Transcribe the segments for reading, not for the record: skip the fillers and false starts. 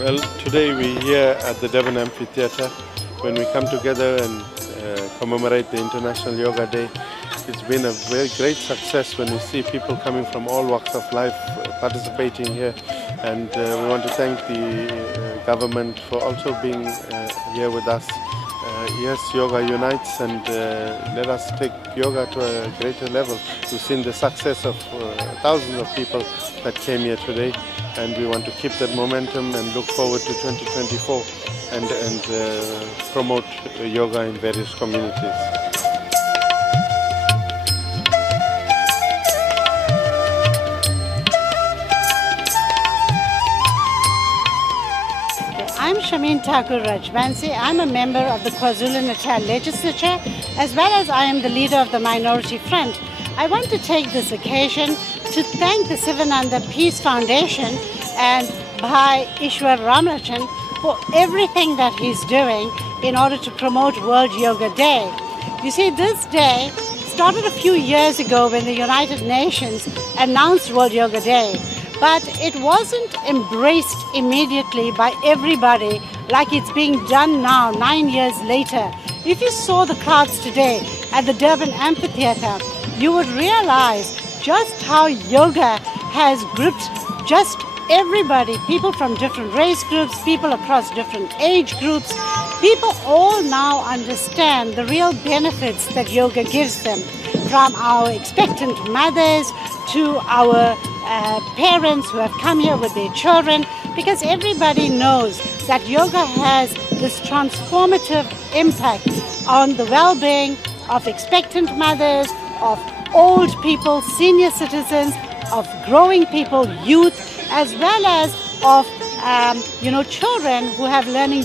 Well, today we're here at the Durban Amphitheatre when we come together and commemorate the International Yoga Day. It's been a very great success when we see people coming from all walks of life participating here, and we want to thank the government for also being here with us. Yes, yoga unites, and let us take yoga to a greater level. We've seen the success of thousands of people that came here today, and we want to keep that momentum and look forward to 2024 and promote yoga in various communities. I'm Shamin Thakur Rajbansi. I'm a member of the KwaZulu Natal legislature, as well as I am the leader of the Minority Front. I want to take this occasion to thank the Sivananda Peace Foundation and Bhai Ishwar Ramlachan for everything that he's doing in order to promote World Yoga Day. You see, this day started a few years ago when the United Nations announced World Yoga Day. But it wasn't embraced immediately by everybody like it's being done now, 9 years later. If you saw the crowds today at the Durban Amphitheatre, you would realize just how yoga has gripped just everybody, people from different race groups, people across different age groups. People all now understand the real benefits that yoga gives them, from our expectant mothers to our parents who have come here with their children, because everybody knows that yoga has this transformative impact on the well-being of expectant mothers, of old people, senior citizens, of growing people, youth, as well as of children who have learning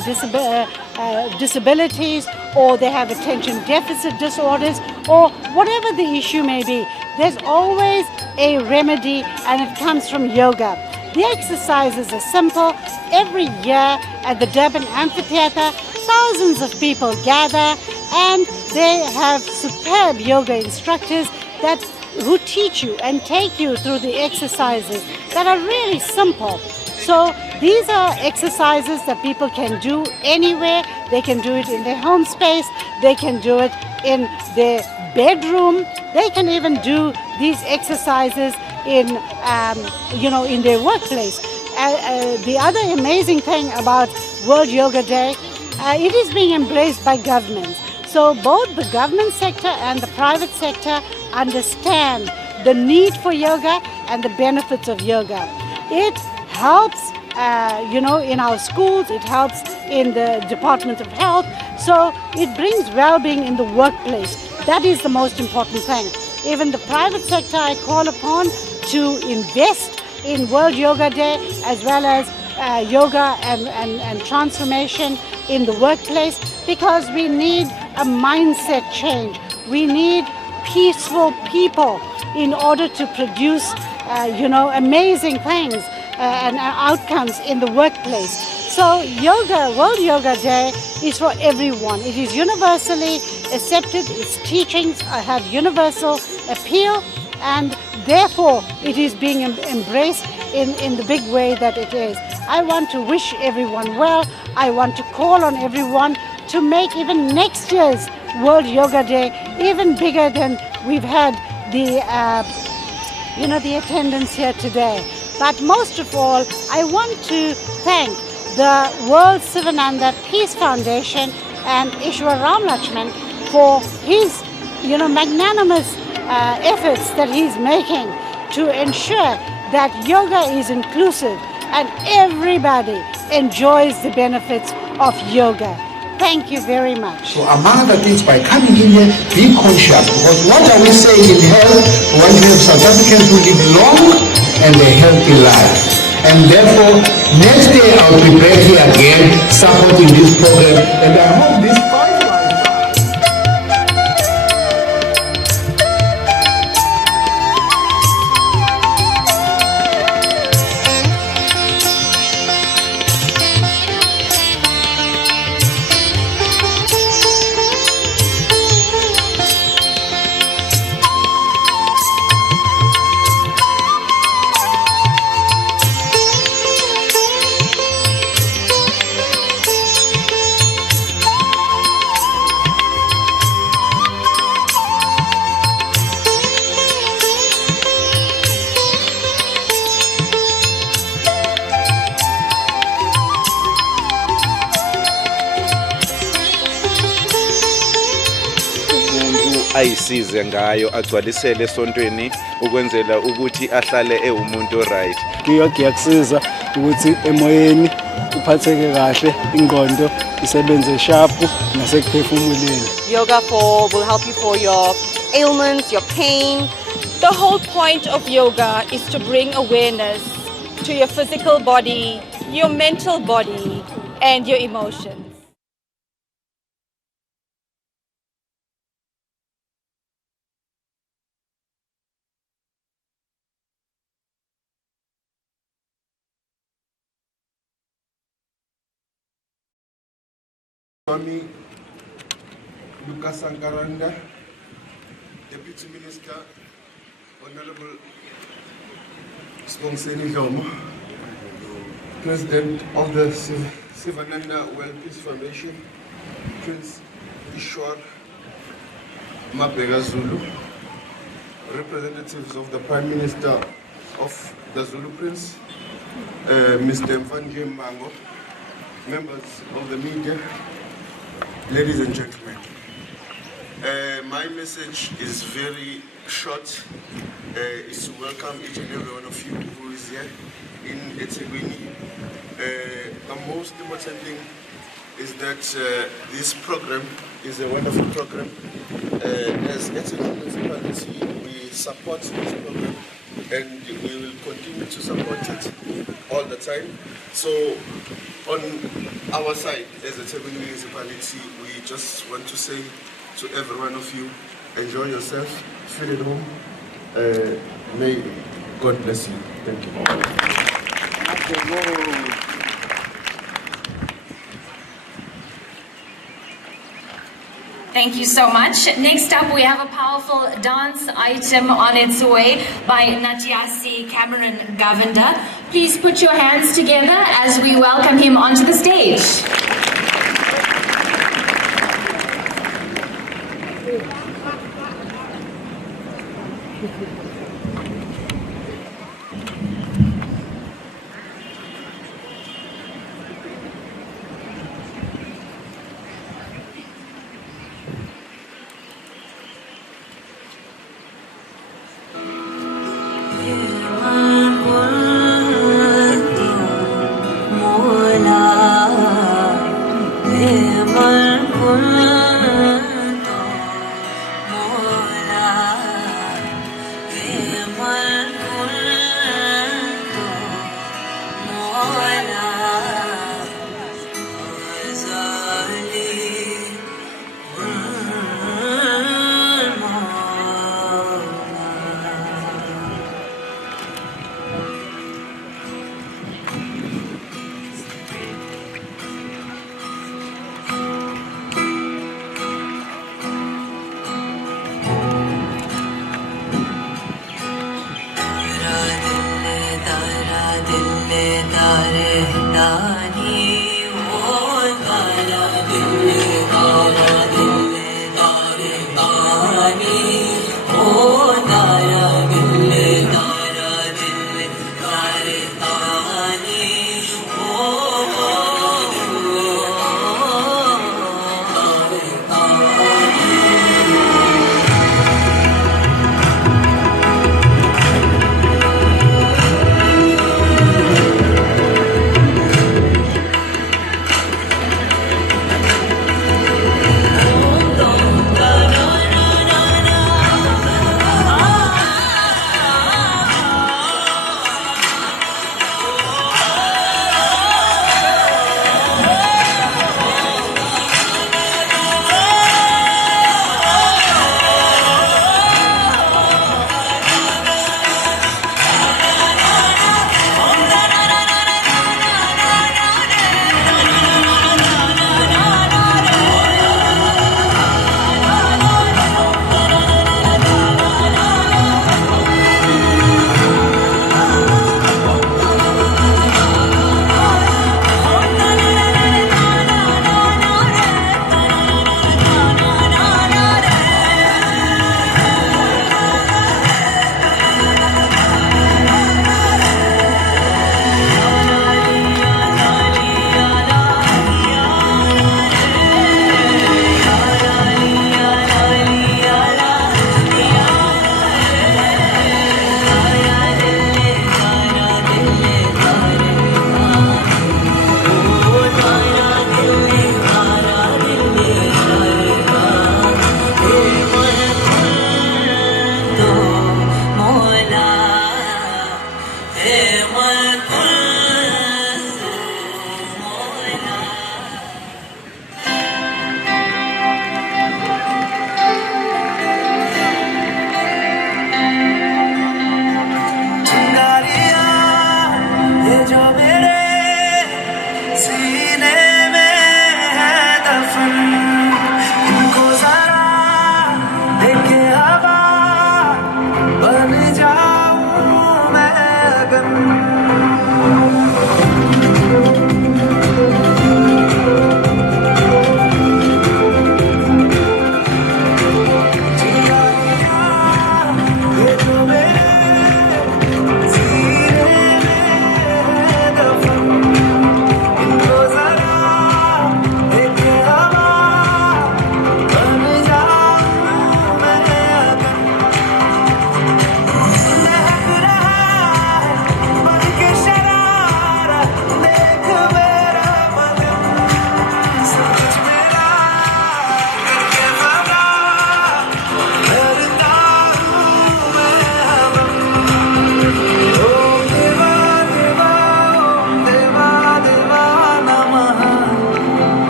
disabilities, or they have attention deficit disorders, or whatever the issue may be. There's always a remedy, and it comes from yoga. The exercises are simple. Every year at the Durban Amphitheatre, thousands of people gather, and they have superb yoga instructors who teach you and take you through the exercises that are really simple. So these are exercises that people can do anywhere. They can do it in their home space. They can do it in their bedroom. They can even do these exercises in their workplace. The other amazing thing about World Yoga Day, it is being embraced by governments. So both the government sector and the private sector understand the need for yoga and the benefits of yoga. It helps, in our schools. It helps in the Department of Health. So it brings well-being in the workplace. That is the most important thing. Even the private sector I call upon to invest in World Yoga Day, as well as yoga and transformation in the workplace, because we need a mindset change. We need peaceful people in order to produce amazing things and outcomes in the workplace. So yoga, World Yoga Day, is for everyone. It is universally accepted. Its teachings have universal appeal, and therefore it is being embraced in the big way that it is. I want to wish everyone well. I want to call on everyone to make even next year's World Yoga Day even bigger than we've had the attendance here today. But most of all, I want to thank the World Sivananda Peace Foundation and Ishwar Ramlachan for his magnanimous efforts that he's making to ensure that yoga is inclusive and everybody enjoys the benefits of yoga. Thank you very much. So among other things, by coming in here, be conscious, because what are we saying in health? We want to have South Africans who live long and a healthy life. And therefore, next day I'll be back here again supporting this program, and I hope this ayisize ngayo agcwalisele esontweni ukwenzela ukuthi ahlale ewumuntu right. Kuyakusiza ukuthi emoyeni uphatheke kahle, ingqondo isebenze sharp nasekuphefumuleni. Yoga will help you for your ailments, your pain. The whole point of yoga is to bring awareness to your physical body, your mental body, and your emotions. Swami Lucas Sankaranda, Deputy Minister, Honorable Sponseni Dlomo, President of the Sivananda World Peace Foundation, Prince Ishwar Mabega Zulu, representatives of the Prime Minister of the Zulu Prince, Mr. Mfanje Mbango, members of the media, ladies and gentlemen. My message is very short. It's to welcome each and every one of you who is here in eThekwini. The most important thing is that this program is a wonderful program. As eThekwini municipality, we support this program and we will continue to support it all the time. So on our side, as a eThekwini municipality, we just want to say to every one of you, enjoy yourself, feel at home. May God bless you. Thank you. Thank you so much. Next up, we have a powerful dance item on its way by Natyasi Cameron Govender. Please put your hands together as we welcome him onto the stage.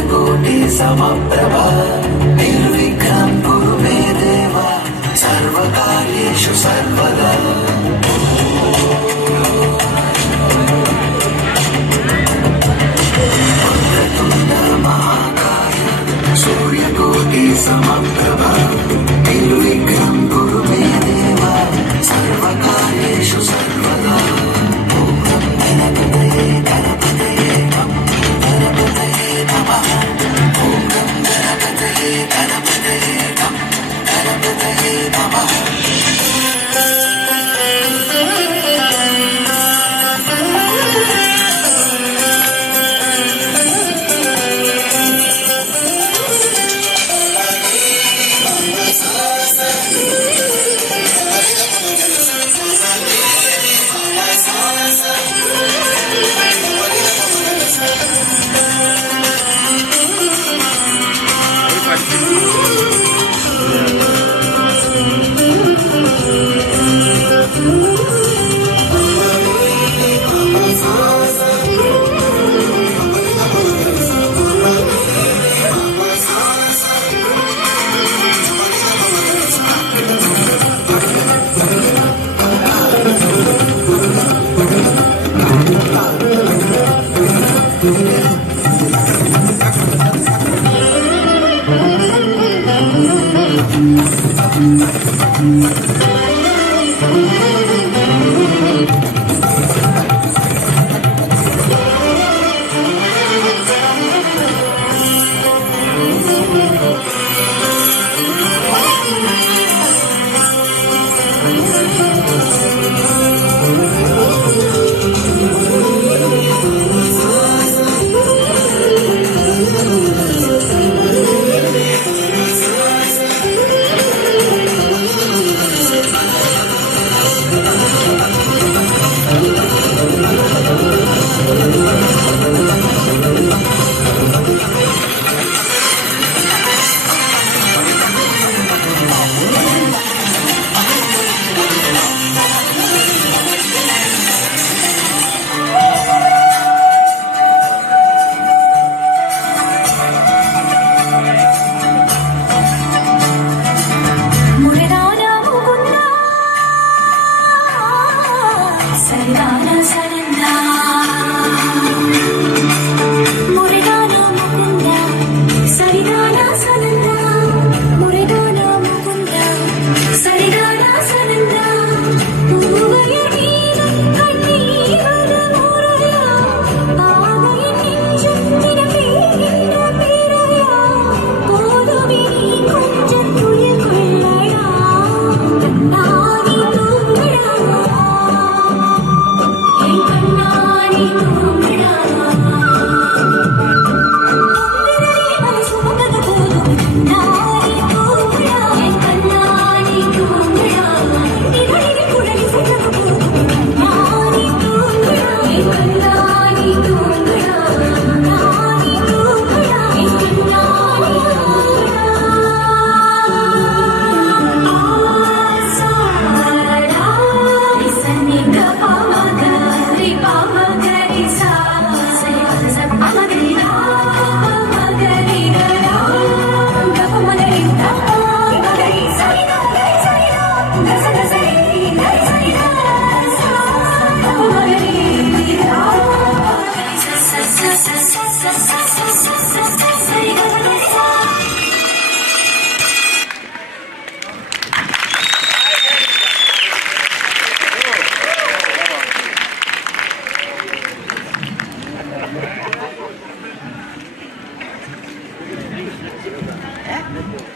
सूर्यकोटि समप्रभ निर्विघ्नं कुरु मे देव सर्वकार्येषु सर्वदा वक्रतुण्ड महाकाय सूर्यकोटि समप्रभ निर्विघ्नं कुरु मे देव सर्वकार्येषु सर्वदा ॐ गणपतये गणपतये गणपतये नमः ॐ गणपतये गणपतये गणपतये नमः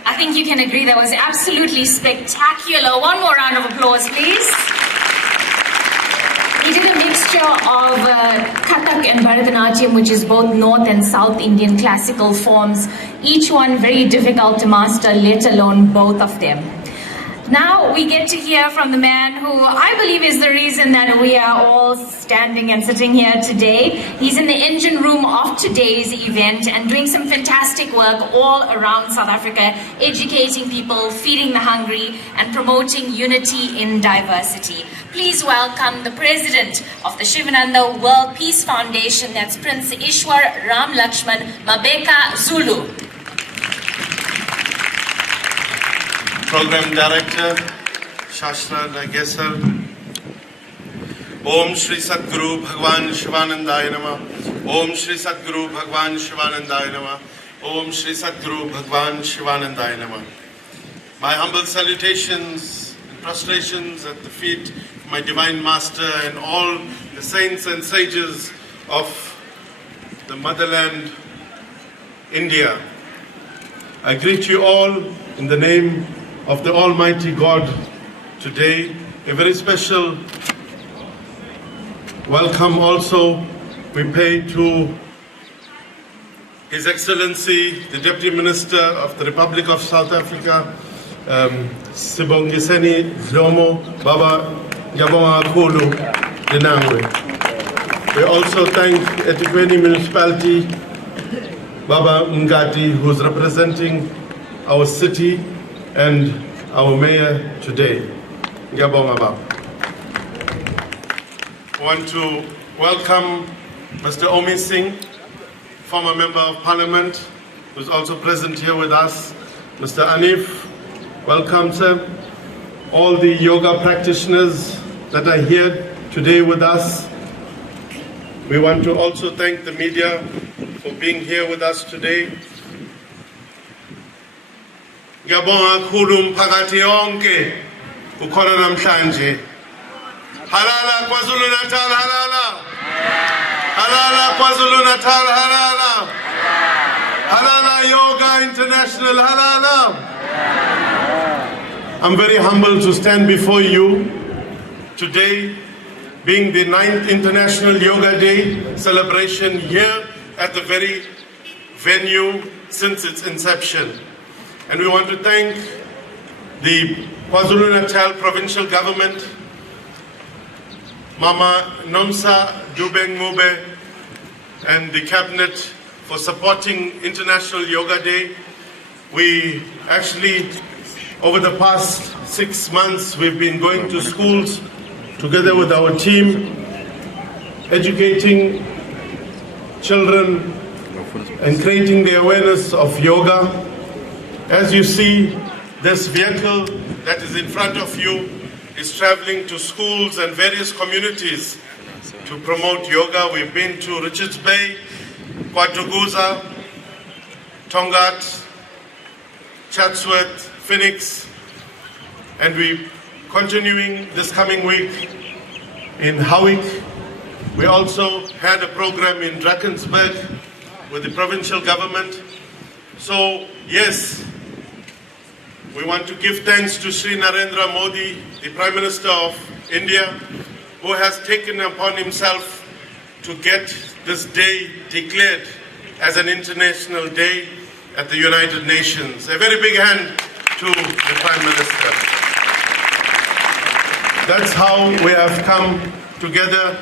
I think you can agree that was absolutely spectacular. One more round of applause, please. He did a mixture of Kathak and Bharatanatyam, which is both North and South Indian classical forms. Each one very difficult to master, let alone both of them. Now we get to hear from the man who I believe is the reason that we are all standing and sitting here today. He's in the engine room of today's event and doing some fantastic work all around South Africa, educating people, feeding the hungry, and promoting unity in diversity. Please welcome the president of the Sivananda World Peace Foundation, that's Prince Ishwar Ram Lakshman Mabeka Zulu. Program Director, Shastra Nagesar. Om Shri Satguru Bhagwan Sivanandaya Namah. Om Shri Satguru Bhagwan Sivanandaya Namah. Om Shri Satguru Bhagwan Sivanandaya Namah. My humble salutations and prostrations at the feet of my Divine Master and all the saints and sages of the motherland, India. I greet you all in the name of the Almighty God today. A very special welcome also we pay to His Excellency, the Deputy Minister of the Republic of South Africa, Sibongiseni Zlomo Baba Gabonga Kulu Dinangwe. We also thank Etikweni Municipality, Baba Ngati, who's representing our city and our mayor today. Ngiyabonga Baba. I want to welcome Mr. Omi Singh, former Member of Parliament, who's also present here with us. Mr. Anif, welcome sir. All the yoga practitioners that are here today with us. We want to also thank the media for being here with us today. Ngiyabonga kakhulu mphakathi yonke ukhona namhlanje. Halala KwaZulu Natal, halala. Halala KwaZulu Natal, halala. Halala Yoga International, halala. I'm very humbled to stand before you today, being the 9th International Yoga Day celebration here at the very venue since its inception. And we want to thank the KwaZulu Natal Provincial Government, Mama Nomsa Dubeng Mube, and the Cabinet for supporting International Yoga Day. We actually, over the past 6 months, we've been going to schools together with our team, educating children and creating the awareness of yoga. As you see, this vehicle that is in front of you is traveling to schools and various communities to promote yoga. We've been to Richards Bay, KwaDuguza, Tongat, Chatsworth, Phoenix, and we're continuing this coming week in Howick. We also had a program in Drakensberg with the provincial government. So, yes, we want to give thanks to Sri Narendra Modi, the Prime Minister of India, who has taken upon himself to get this day declared as an international day at the United Nations. A very big hand to the Prime Minister. That's how we have come together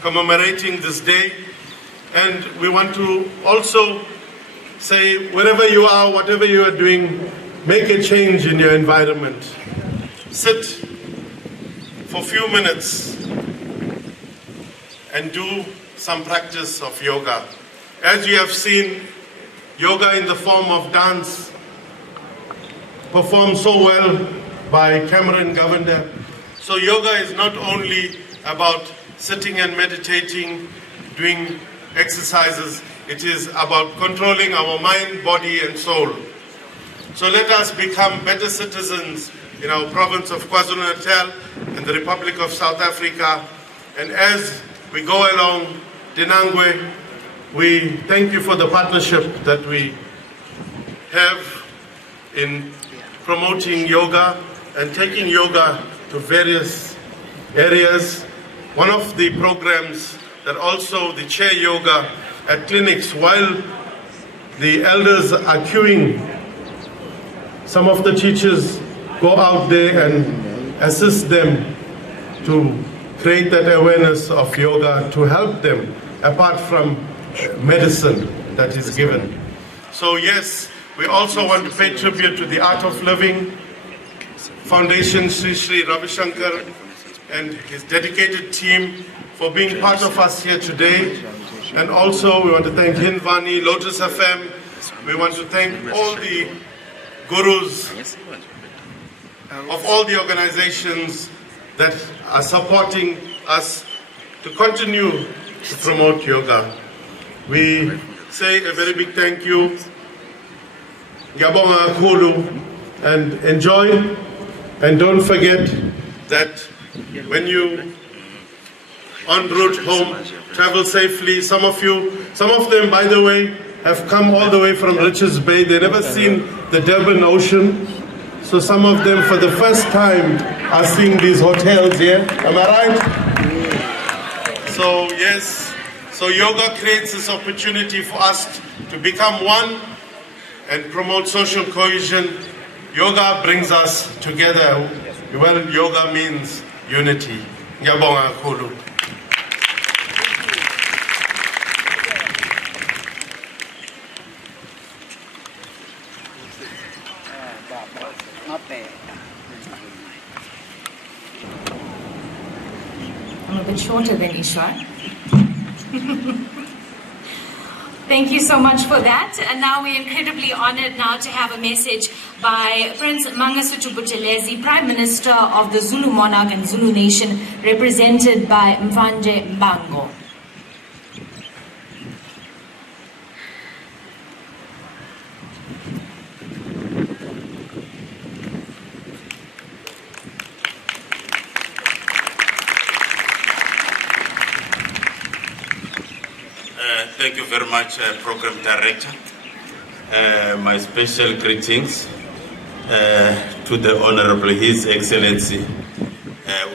commemorating this day. And we want to also say, wherever you are, whatever you are doing, make a change in your environment. Sit for a few minutes and do some practice of yoga. As you have seen, yoga in the form of dance performed so well by Cameron Govender. So yoga is not only about sitting and meditating, doing exercises, it is about controlling our mind, body and soul. So let us become better citizens in our province of KwaZulu-Natal and the Republic of South Africa. And as we go along, Dinangwe, we thank you for the partnership that we have in promoting yoga and taking yoga to various areas. One of the programs that also the chair yoga at clinics while the elders are queuing. Some of the teachers go out there and assist them to create that awareness of yoga to help them apart from medicine that is given. So yes, we also want to pay tribute to the Art of Living Foundation, Sri Ravi Shankar, and his dedicated team for being part of us here today. And also we want to thank Hindvani, Lotus FM. We want to thank all the gurus of all the organizations that are supporting us to continue to promote yoga. We say a very big thank you, Ngiyabonga kakhulu, and enjoy, and don't forget that when you en route home, travel safely. Some of them, by the way, have come all the way from Richards Bay. They've never seen the Durban Ocean. So some of them for the first time are seeing these hotels here. Am I right? So yes, so yoga creates this opportunity for us to become one and promote social cohesion. Yoga brings us together. Well, yoga means unity. Ngiyabonga kakhulu. I'm a bit shorter than Ishwar. Thank you so much for that. And now we're incredibly honored now to have a message by Prince Mangosuthu Buthelezi, Prime Minister of the Zulu Monarch and Zulu Nation, represented by Mfanje Mbango. Thank you very much, Program Director. My special greetings to the Honorable His Excellency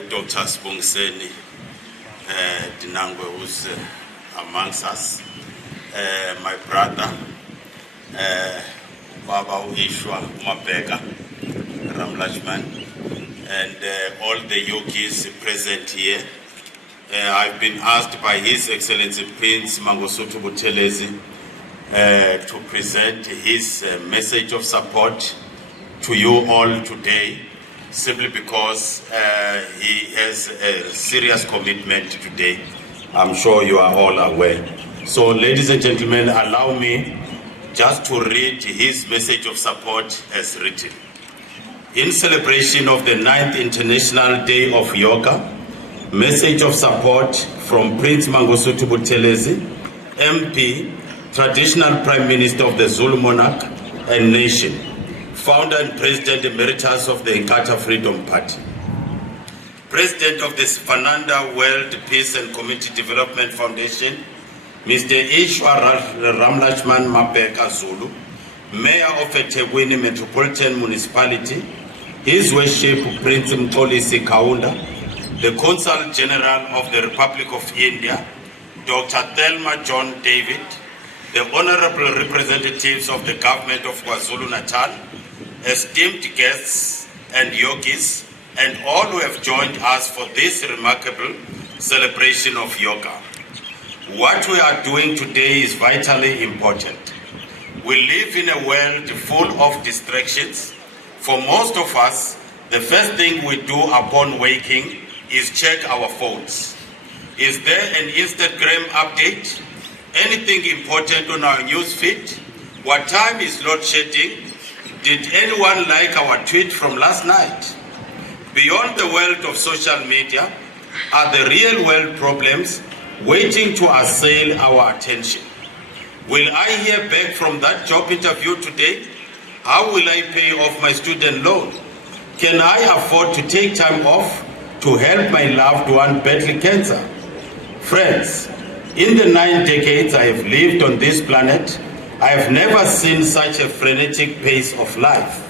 Dr. Spungseni Dinangwe, who's amongst us, my brother, Baba Ishwa Mabeka Ramlachman, and all the yogis present here. I've been asked by His Excellency Prince Mangosuthu Buthelezi to present his message of support to you all today, simply because he has a serious commitment today. I'm sure you are all aware. So, ladies and gentlemen, allow me just to read his message of support as written. In celebration of the 9th International Day of Yoga, message of support from Prince Mangosuthu Buthelezi, MP, Traditional Prime Minister of the Zulu Monarch and Nation, Founder and President Emeritus of the Inkatha Freedom Party, President of the Sivananda World Peace and Community Development Foundation, Mr. Ishwa Ramlachman Mabeka Zulu, Mayor of eThekwini Metropolitan Municipality, His Worship Prince Mxolisi Kaunda, the Consul General of the Republic of India, Dr. Thelma John David, the Honorable Representatives of the Government of KwaZulu Natal, esteemed guests and yogis, and all who have joined us for this remarkable celebration of yoga. What we are doing today is vitally important. We live in a world full of distractions. For most of us, the first thing we do upon waking is check our phones. Is there an Instagram update? Anything important on our news feed? What time is load shedding? Did anyone like our tweet from last night? Beyond the world of social media are the real world problems waiting to assail our attention. Will I hear back from that job interview today? How will I pay off my student loan? Can I afford to take time off to help my loved one battle cancer? Friends, in the 9 decades I have lived on this planet, I have never seen such a frenetic pace of life.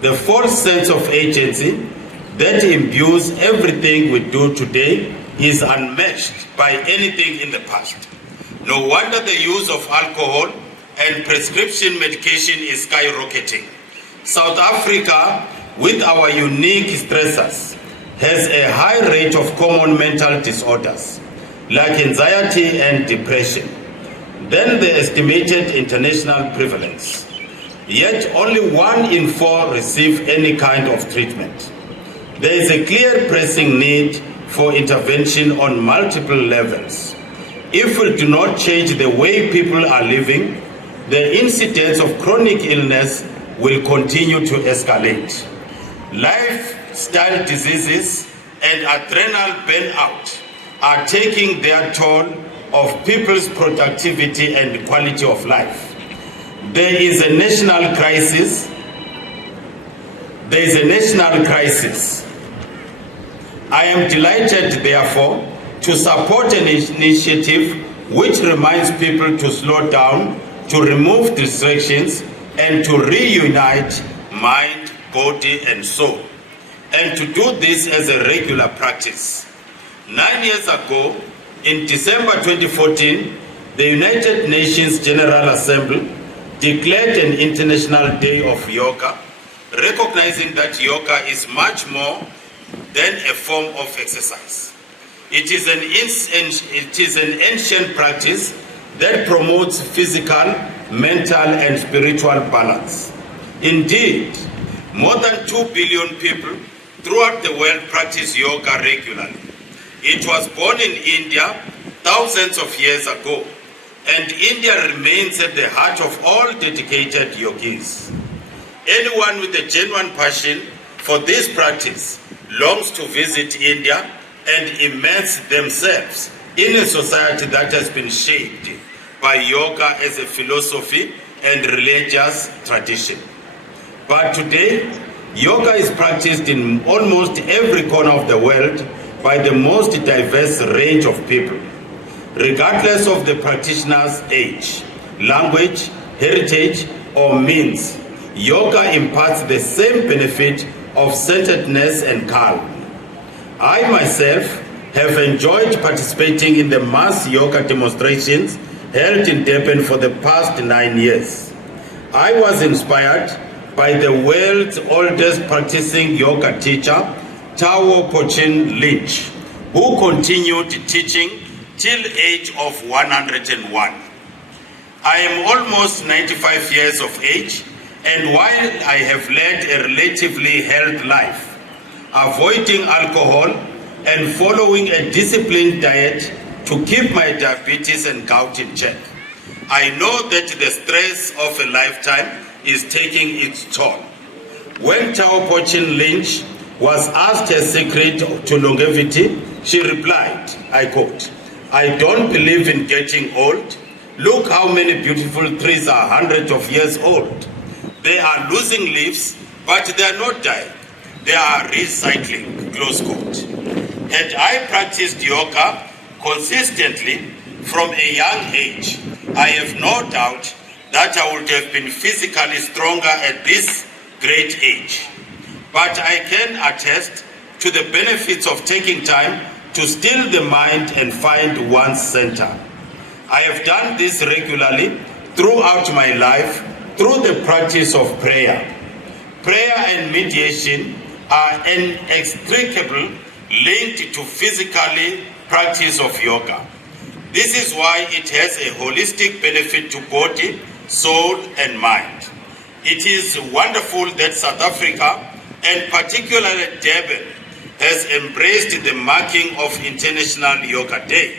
The false sense of agency that imbues everything we do today is unmatched by anything in the past. No wonder the use of alcohol and prescription medication is skyrocketing. South Africa with our unique stressors, has a high rate of common mental disorders like anxiety and depression than the estimated international prevalence. Yet only 1 in 4 receive any kind of treatment. There is a clear pressing need for intervention on multiple levels. If we do not change the way people are living, the incidence of chronic illness will continue to escalate. Lifestyle diseases and adrenal burnout are taking their toll of people's productivity and quality of life. There is a national crisis. I am delighted, therefore, to support an initiative which reminds people to slow down, to remove distractions, and to reunite mind, body, and soul, and to do this as a regular practice. 9 years ago, in December 2014, the United Nations General Assembly declared an International Day of Yoga, recognizing that yoga is much more than a form of exercise. It is an ancient practice that promotes physical, mental, and spiritual balance. Indeed, more than 2 billion people throughout the world practice yoga regularly. It was born in India thousands of years ago, and India remains at the heart of all dedicated yogis. Anyone with a genuine passion for this practice longs to visit India and immerse themselves in a society that has been shaped by yoga as a philosophy and religious tradition. But today, yoga is practiced in almost every corner of the world by the most diverse range of people, regardless of the practitioner's age, language, heritage, or means. Yoga imparts the same benefit of centeredness and calm. I myself have enjoyed participating in the mass yoga demonstrations held in Durban for the past 9 years. I was inspired by the world's oldest practicing yoga teacher, Tawo Pochin Lynch, who continued teaching till age of 101. I am almost 95 years of age, and while I have led a relatively healthy life, avoiding alcohol and following a disciplined diet to keep my diabetes and gout in check, I know that the stress of a lifetime is taking its toll. When Tawo Pochin Lynch was asked her secret to longevity, she replied, I quote, "I don't believe in getting old. Look how many beautiful trees are hundreds of years old. They are losing leaves, but they are not dying. They are recycling," close quote. Had I practiced yoga consistently from a young age, I have no doubt that I would have been physically stronger at this great age. But I can attest to the benefits of taking time to still the mind and find one's center. I have done this regularly throughout my life through the practice of prayer. Prayer and meditation are inextricably linked to physical practice of yoga. This is why it has a holistic benefit to body, soul, and mind. It is wonderful that South Africa, and particularly Durban, has embraced the marking of International Yoga Day.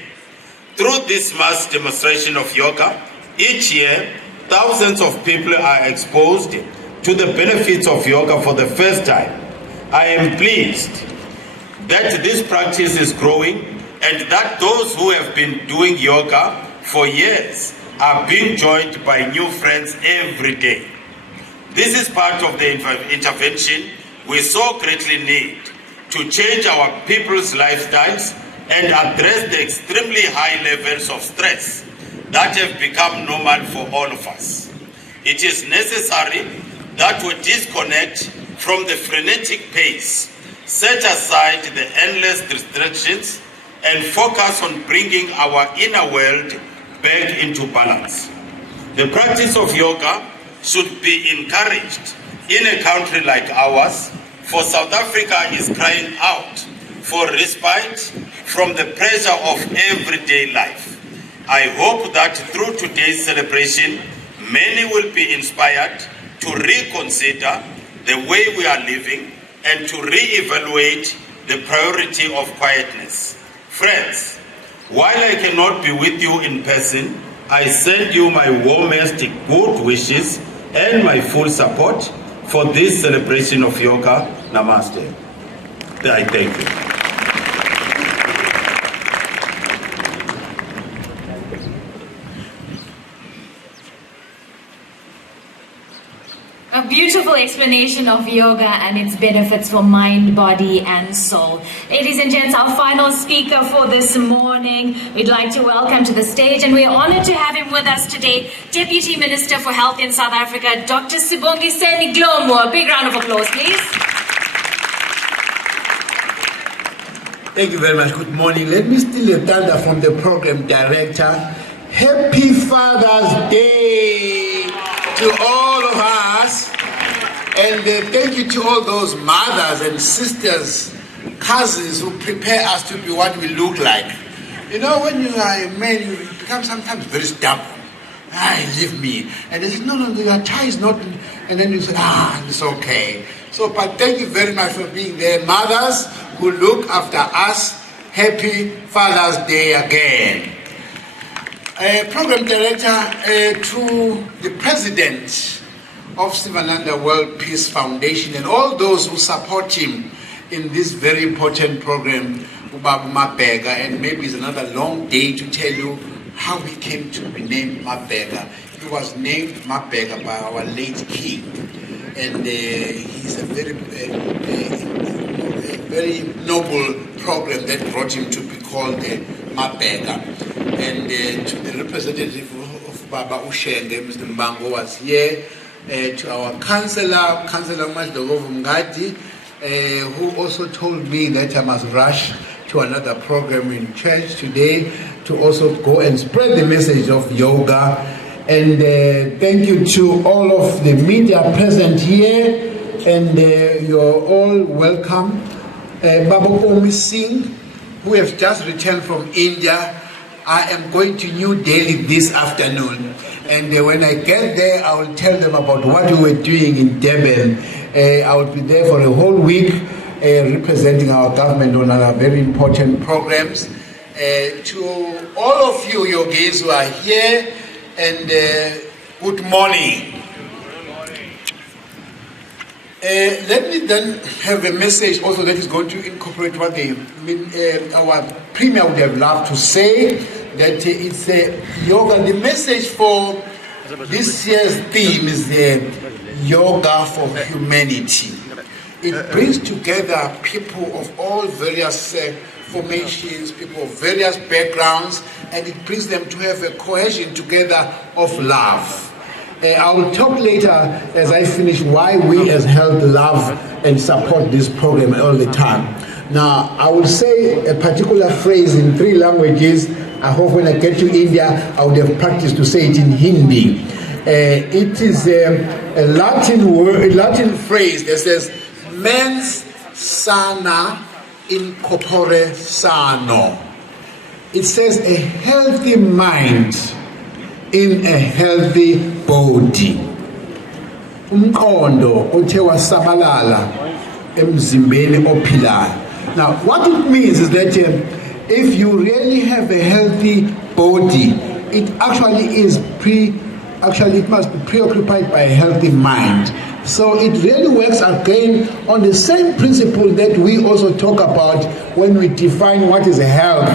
Through this mass demonstration of yoga, each year, thousands of people are exposed to the benefits of yoga for the first time. I am pleased that this practice is growing and that those who have been doing yoga for years are being joined by new friends every day. This is part of the intervention we so greatly need to change our people's lifestyles and address the extremely high levels of stress that have become normal for all of us. It is necessary that we disconnect from the frenetic pace, set aside the endless distractions, and focus on bringing our inner world back into balance. The practice of yoga should be encouraged in a country like ours, for South Africa is crying out for respite from the pressure of everyday life. I hope that through today's celebration, many will be inspired to reconsider the way we are living and to re-evaluate the priority of quietness. Friends, while I cannot be with you in person, I send you my warmest good wishes and my full support for this celebration of yoga. Namaste. I thank you. A beautiful explanation of yoga and its benefits for mind, body and soul. Ladies and gents, our final speaker for this morning, we'd like to welcome to the stage, and we're honored to have him with us today, Deputy Minister for Health in South Africa, Dr. Sibongiseni Glomo. A big round of applause, please. Thank you very much. Good morning. Let me steal a thunder from the program director. Happy Father's Day to all of us. And thank you to all those mothers and sisters, cousins who prepare us to be what we look like. You know, when you are a man, you become sometimes very stubborn. Leave me. And they say, no, your tie is not. And then you say, it's okay. So, but thank you very much for being there. Mothers who look after us. Happy Father's Day again. Program director, to the president of Sivananda World Peace Foundation and all those who support him in this very important program, Ubaba Mabheka, and maybe it's another long day to tell you how he came to be named Mabheka. He was named Mabheka by our late king, and he's a very noble program that brought him to be called Mabheka. And to the representative of Baba Ushenge, Mr. Mbango was here, to our Councillor Majdogovu Mngadi, who also told me that I must rush to another program in church today to also go and spread the message of yoga. And thank you to all of the media present here, and you're all welcome. Babu Omi Singh, who has just returned from India. I am going to New Delhi this afternoon, and when I get there, I will tell them about what we were doing in Durban. I will be there for a whole week, representing our government on our very important programs. To all of you yogis who are here, and good morning. Let me then have a message also that is going to incorporate what our Premier would have loved to say, that it's yoga. The message for this year's theme is yoga for humanity. It brings together people of all various formations, people of various backgrounds, and it brings them to have a cohesion together of love. I will talk later as I finish why we as Health love and support this program all the time. Now, I will say a particular phrase in 3 languages. I hope when I get to India, I would have practiced to say it in Hindi. It is a Latin phrase that says, mens sana in corpore sano. It says a healthy mind in a healthy body. Umqondo othe wasabalala emzimbeni ophilayo. Now, what it means is that if you really have a healthy body, it it must be preoccupied by a healthy mind. So it really works again on the same principle that we also talk about when we define what is health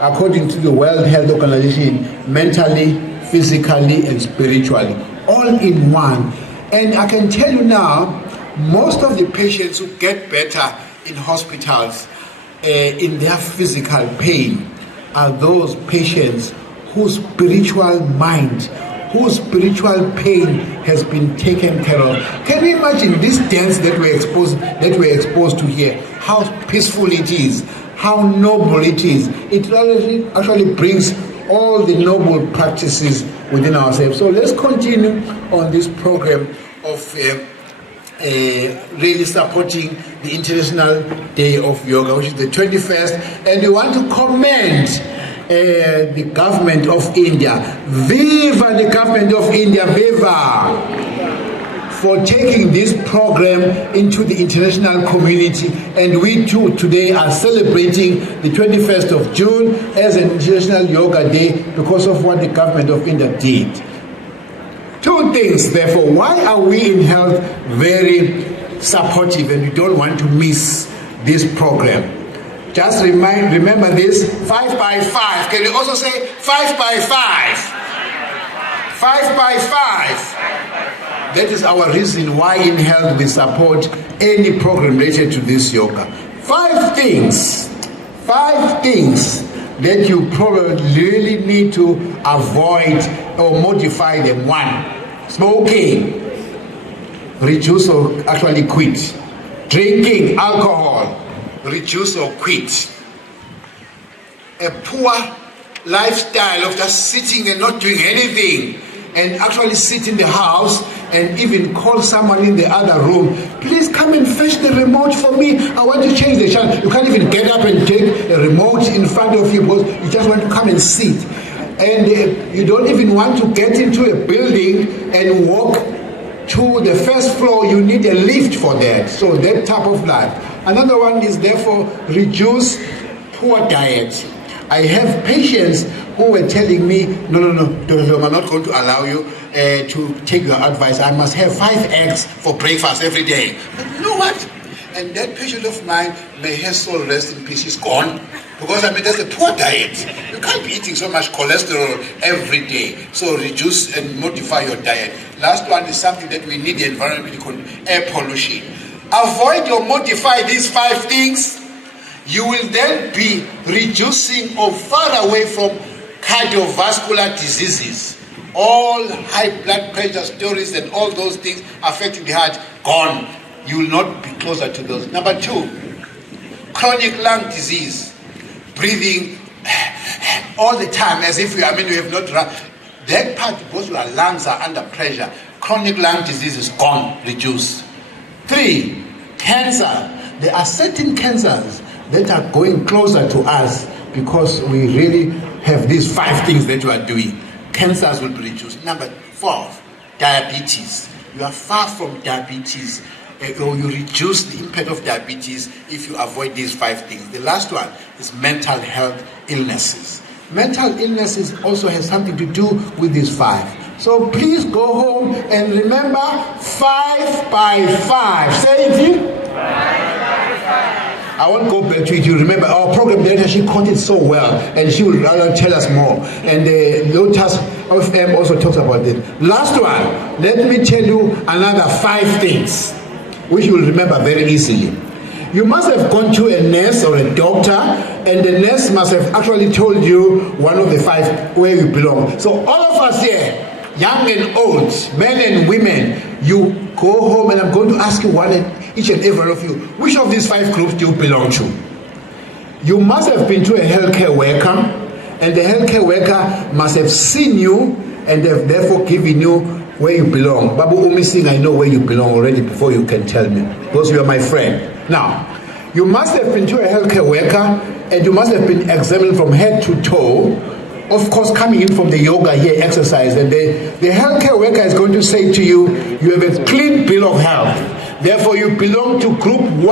according to the World Health Organization, mentally, physically and spiritually, all in one. And I can tell you now, most of the patients who get better in hospitals in their physical pain are those patients whose spiritual mind, whose spiritual pain has been taken care of. Can you imagine this dance that we're exposed to here? How peaceful it is, how noble it is. It actually brings all the noble practices within ourselves. So let's continue on this program of really supporting the International Day of Yoga, which is the 21st, and we want to commend the government of India. Viva the government of India, viva! For taking this program into the international community, and we too today are celebrating the 21st of June as an International Yoga Day because of what the government of India did. Two things, therefore, why are we in health very supportive and we don't want to miss this program? Just remember this, 5 by 5. Can you also say 5 by 5? 5 by 5. That is our reason why in health we support any program related to this yoga. 5 things that you probably really need to avoid or modify them. 1, smoking, reduce or actually quit. Drinking alcohol, reduce or quit. A poor lifestyle of just sitting and not doing anything, and actually sit in the house and even call someone in the other room, please come and fetch the remote for me, I want to change the channel. You can't even get up and take a remote in front of you because you just want to come and sit. And you don't even want to get into a building and walk to the first floor. You need a lift for that. So that type of life. Another one is therefore reduce poor diet. I have patients who were telling me, no, Dr. I'm not going to allow you to take your advice. I must have 5 eggs for breakfast every day. But you know what? And that patient of mine, may her soul rest in peace, is gone. Because that's a poor diet. You can't be eating so much cholesterol every day. So reduce and modify your diet. Last one is something that we need the environment called air pollution. Avoid or modify these 5 things. You will then be reducing or far away from cardiovascular diseases. All high blood pressure stories and all those things affecting the heart, gone. You will not be closer to those. Number 2, chronic lung disease. Breathing all the time as if we have not run. That part, because our lungs are under pressure, chronic lung disease is gone, reduce. 3, cancer. There are certain cancers that are going closer to us because we really have these 5 things that you are doing. Cancers will be reduced. Number 4, diabetes. You are far from diabetes, or you reduce the impact of diabetes if you avoid these 5 things. The last one is mental health illnesses. Mental illnesses also has something to do with these 5. So please go home and remember 5 by 5. Say it. 5 by 5. I won't go back to it. You remember our program director, she caught it so well, and she will rather tell us more. And Lotus of M also talks about it. Last one, let me tell you another 5 things which you will remember very easily. You must have gone to a nurse or a doctor, and the nurse must have actually told you one of the 5 where you belong. So all of us here, young and old, men and women, you go home and I'm going to ask you each and every of you, which of these 5 groups do you belong to? You must have been to a healthcare worker, and the healthcare worker must have seen you and have therefore given you where you belong. Babu Umi Singh, I know where you belong already before you can tell me, because you are my friend. Now, you must have been to a healthcare worker, and you must have been examined from head to toe, of course coming in from the yoga here exercise, and the healthcare worker is going to say to you, you have a clean bill of health, therefore you belong to group 1.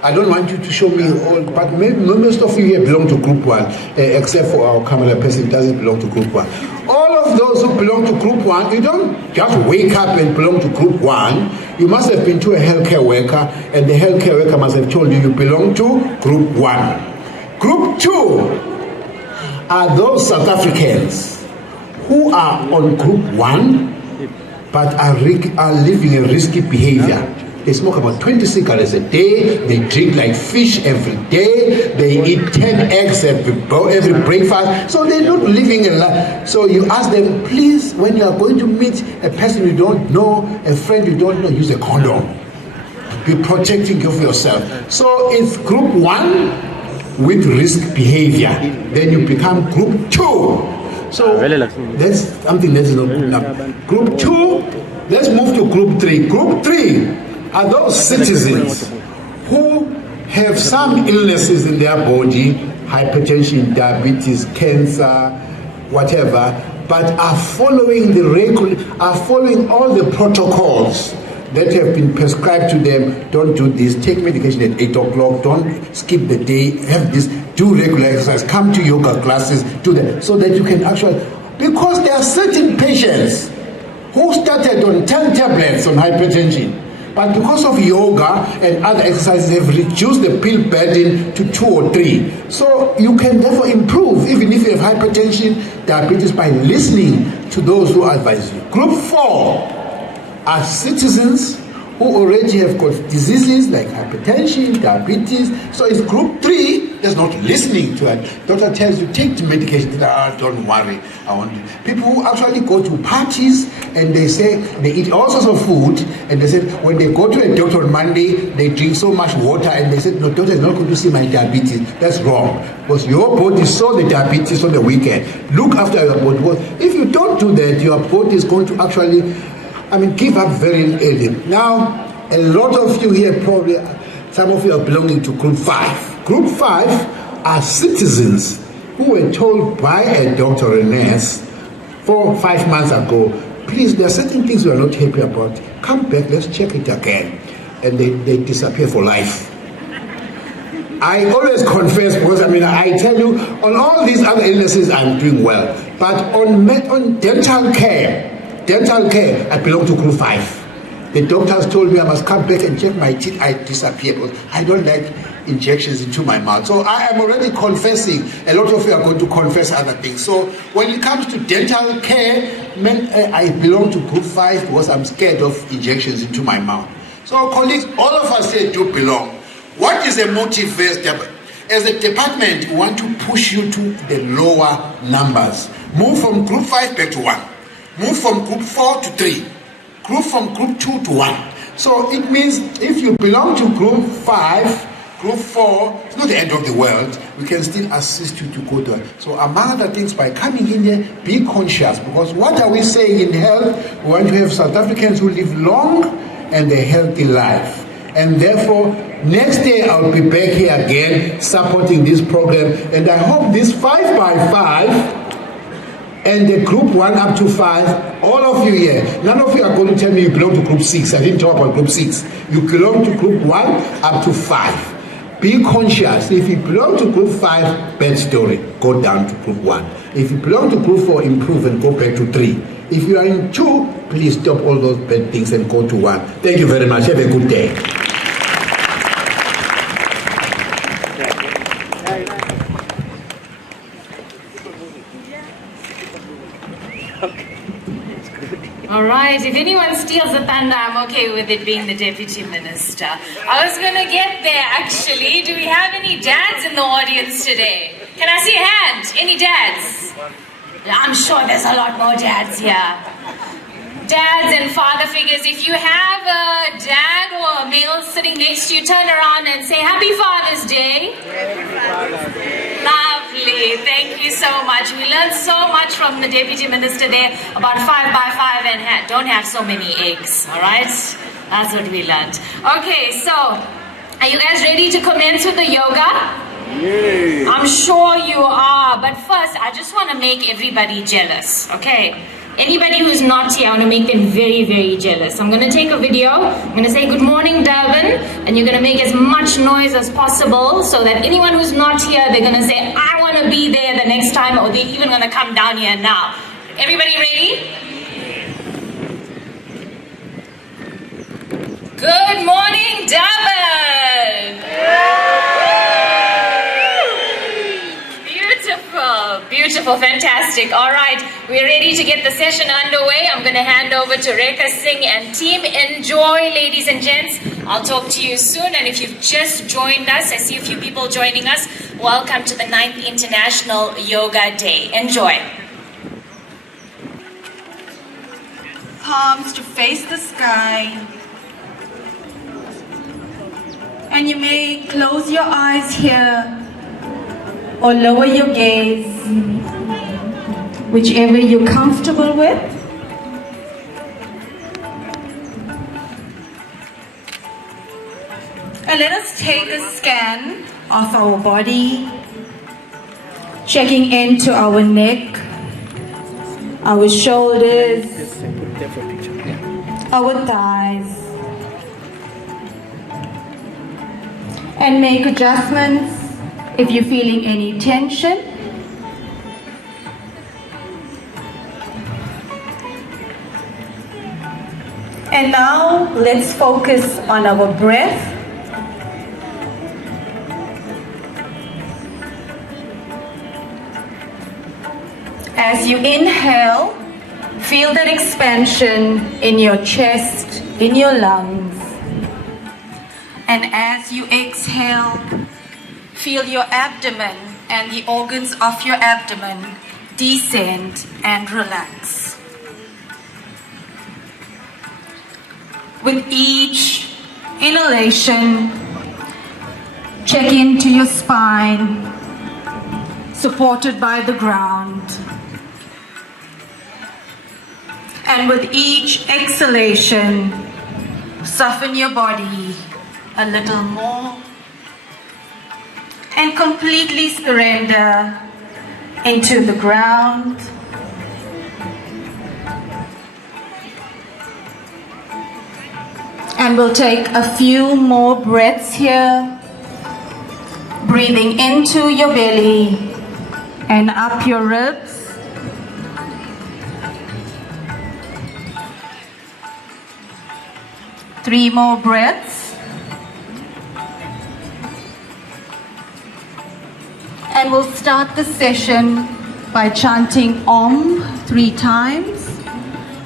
I don't want you to show me all, but most of you here belong to group 1, except for our camera person doesn't belong to group 1. All of those who belong to group 1, you don't just wake up and belong to group 1. You must have been to a healthcare worker, and the healthcare worker must have told you you belong to group 1. Group 2 are those South Africans who are on group 1 but are living a risky behavior. They smoke about 20 cigarettes a day, they drink like fish every day, they eat 10 eggs every breakfast, so they're not living a life. So you ask them, please, when you are going to meet a person you don't know, a friend you don't know, use a condom. Be protecting of yourself. So it's group 1 with risk behavior. Then you become group 2. So that's something that is not enough. Group 2, let's move to to group 3. Group 3 are those citizens who have some illnesses in their body, hypertension, diabetes, cancer, whatever, but are following all the protocols that have been prescribed to them. Don't do this, take medication at 8 o'clock, don't skip the day, have this, do regular exercise, come to yoga classes, do that, so that you can actually, because there are certain patients who started on 10 tablets on hypertension, but because of yoga and other exercises have reduced the pill burden to 2 or 3. So you can therefore improve, even if you have hypertension, diabetes, by listening to those who advise you. Group 4 are citizens who already have got diseases like hypertension, diabetes. So it's group 3 that's not listening to it. Doctor tells you, take the medication. Don't worry, I want to. People who actually go to parties and they say they eat all sorts of food, and they said when they go to a doctor on Monday, they drink so much water, and they said, no, doctor is not going to see my diabetes. That's wrong, because your body saw the diabetes on the weekend. Look after your body. Well, if you don't do that, your body is going to actually, give up very early. Now, a lot of you here probably, some of you are belonging to group 5. Group 5 are citizens who were told by a doctor or a nurse 4 or 5 months ago, please, there are certain things you are not happy about. Come back, let's check it again. And they disappear for life. I always confess, because I tell you, on all these other illnesses, I'm doing well. But on dental care, I belong to group 5. The doctors told me I must come back and check my teeth. I disappear because I don't like injections into my mouth. So I am already confessing. A lot of you are going to confess other things. So when it comes to dental care, I belong to group 5 because I'm scared of injections into my mouth. So colleagues, all of us here do belong. What is the motive as a department? We want to push you to the lower numbers. Move from group 5 back to 1. Move from group 4 to 3. Group from group 2 to 1. So it means if you belong to group 5, group 4, it's not the end of the world. We can still assist you to go to it. So among other things, by coming in here, be conscious. Because what are we saying in health? We want to have South Africans who live long and a healthy life. And therefore, next day I'll be back here again supporting this program. And I hope this 5x5 and the group 1 up to 5, all of you here, none of you are going to tell me you belong to group 6. I didn't talk about group 6. You belong to group 1 up to 5. Be conscious. If you belong to group 5, bad story, go down to group 1. If you belong to group 4, improve and go back to 3. If you are in 2, please stop all those bad things and go to 1. Thank you very much. Have a good day. All right, if anyone steals the thunder, I'm okay with it being the Deputy Minister. I was going to get there, actually. Do we have any dads in the audience today? Can I see a hand? Any dads? I'm sure there's a lot more dads here. Dads and father figures, if you have a dad or a male sitting next to you, turn around and say, Happy Father's Day. Happy Father's Day. Lovely. Thank you so much. We learned so much from the Deputy Minister there about 5x5 and don't have so many eggs. All right? That's what we learned. Okay, so are you guys ready to commence with the yoga? Yay. I'm sure you are. But first, I just want to make everybody jealous. Okay? Anybody who's not here, I want to make them very, very jealous. I'm going to take a video. I'm going to say, good morning, Durban. And you're going to make as much noise as possible so that anyone who's not here, they're going to say, I want to be there the next time, or they're even going to come down here now. Everybody ready? Good morning, Durban. Beautiful, fantastic. All right, we're ready to get the session underway. I'm going to hand over to Rekha Singh and team. Enjoy, ladies and gents. I'll talk to you soon. And if you've just joined us, I see a few people joining us. Welcome to the 9th International Yoga Day. Enjoy. Palms to face the sky. And you may close your eyes here or lower your gaze, whichever you're comfortable with. And let us take a scan of our body, checking into our neck, our shoulders, our thighs, and make adjustments if you're feeling any tension. And now let's focus on our breath. As you inhale, feel that expansion in your chest, in your lungs. And as you exhale, feel your abdomen and the organs of your abdomen descend and relax. With each inhalation, check into your spine, supported by the ground. And with each exhalation, soften your body a little more and completely surrender into the ground. And we'll take a few more breaths here, breathing into your belly and up your ribs. Three more breaths. And we'll start the session by chanting Om 3 times.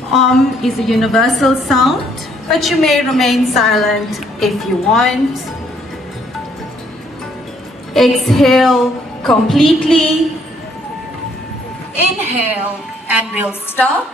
Om is a universal sound, but you may remain silent if you want. Exhale completely. Inhale, and we'll start.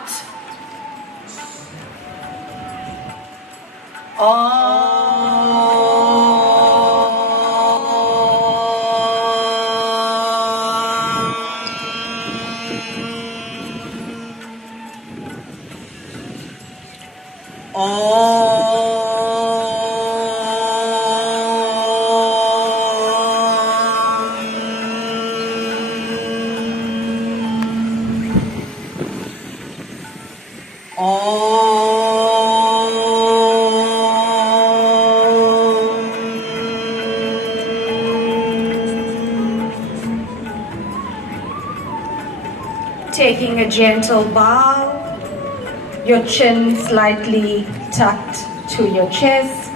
Taking a gentle bow, your chin slightly tucked to your chest.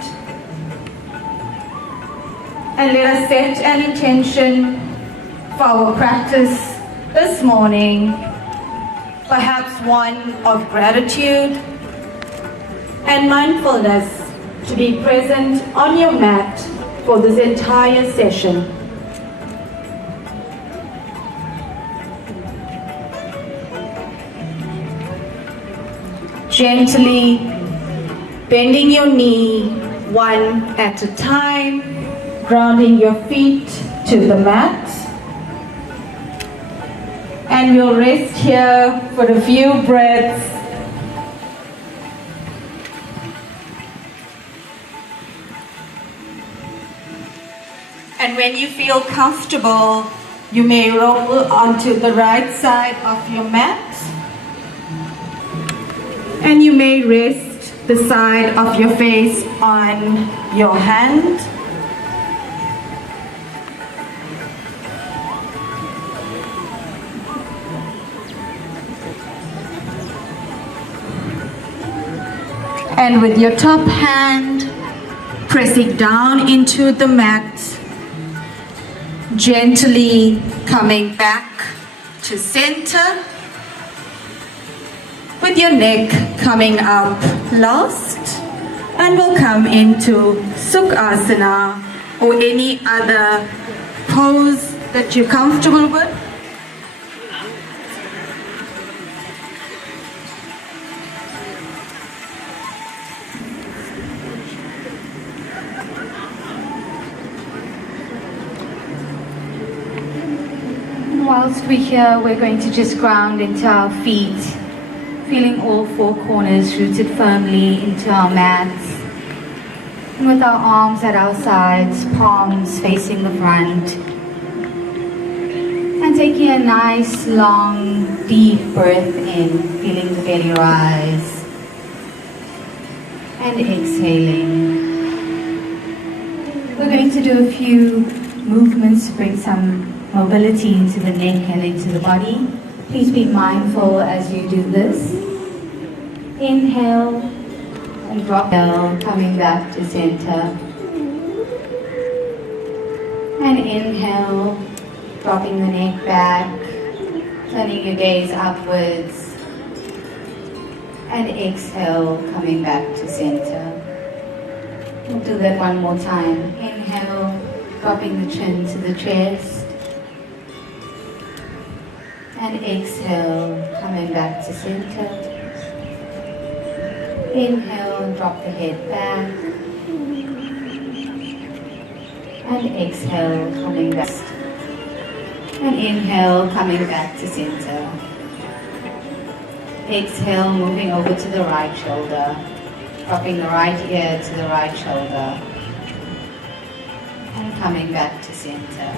And let us set an intention for our practice this morning, perhaps one of gratitude and mindfulness to be present on your mat for this entire session. Gently bending your knee one at a time, grounding your feet to the mat. And we'll rest here for a few breaths. And when you feel comfortable, you may roll onto the right side of your mat. And you may rest the side of your face on your hand. And with your top hand pressing down into the mat, gently coming back to center, with your neck coming up last, and we'll come into Sukhasana or any other pose that you're comfortable with. Whilst we're here, we're going to just ground into our feet, feeling all 4 corners rooted firmly into our mats. And with our arms at our sides, palms facing the front. And taking a nice, long, deep breath in, feeling the belly rise. And exhaling. We're going to do a few movements to bring some mobility into the neck and into the body. Please be mindful as you do this. Inhale and drop down, coming back to center. And inhale, dropping the neck back, turning your gaze upwards. And exhale, coming back to center. We'll do that one more time. Inhale, dropping the chin to the chest. And exhale, coming back to center. Inhale, drop the head back. And exhale, coming back. And inhale, coming back to center. Exhale, moving over to the right shoulder. Dropping the right ear to the right shoulder. And coming back to center.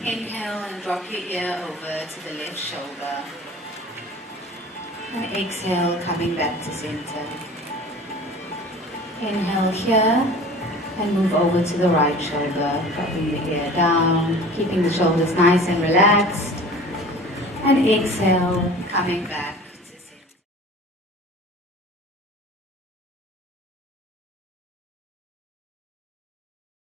Inhale and drop your ear over to the left shoulder. And exhale, coming back to center. Inhale here and move over to the right shoulder, dropping the ear down, keeping the shoulders nice and relaxed. And exhale, coming back